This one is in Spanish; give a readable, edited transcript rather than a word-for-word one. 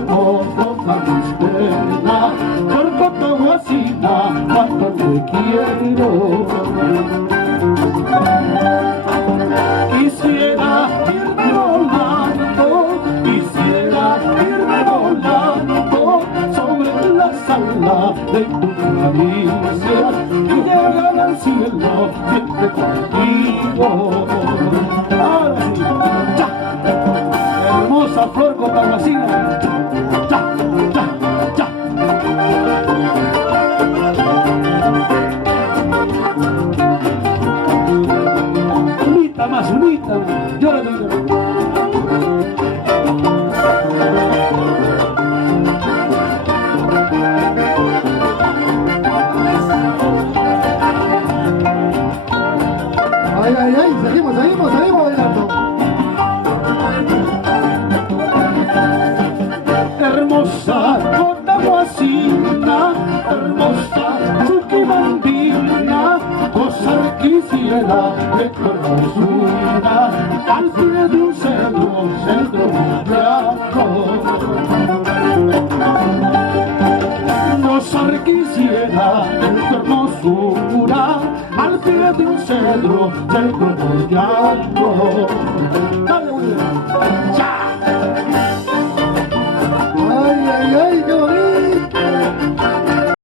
toca mis penas, por Cotahuasina, cuánto te quiero. Quisiera irme volando sobre las alas de tu caricia y llegar al cielo siempre contigo. Ahora sí, ya, hermosa flor Cotahuasina, ya, ya, ya. Unita más, yo la digo. Ay, ay, ay, seguimos bailando. Hermosa Cotahuasina, hermosa Chuquibambina, gozar quisiera de tu hermosura al pie de un cedro blanco. Gozar quisiera de tu hermosura al pie de un cedro blanco. Dale, ya.